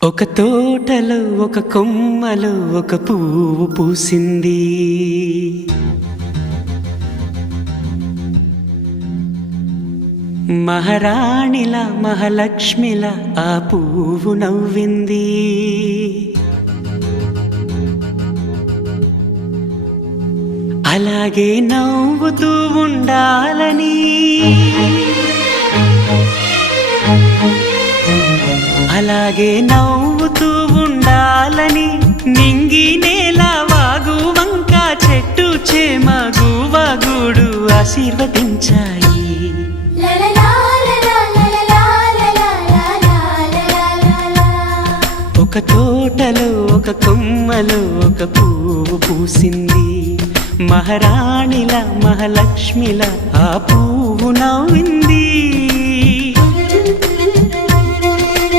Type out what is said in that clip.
ఒక తోటలో ఒక కొమ్మలో ఒక పువ్వు పూసింది. మహారాణిలా మహాలక్ష్మిలా ఆ పువ్వు నవ్వింది. అలాగే నవ్వుతూ ఉండాలని, అలాగే నవ్వుతూ ఉండాలని నింగి నేల వాగు వంక చెట్టు చేమ గువగూడు ఆశీర్వదించాయి. ఒక తోటలో ఒక కొమ్మలో ఒక పువ్వు పూసింది. మహారాణిలా మహాలక్ష్మిలా ఆ పువ్వు నవ్వింది.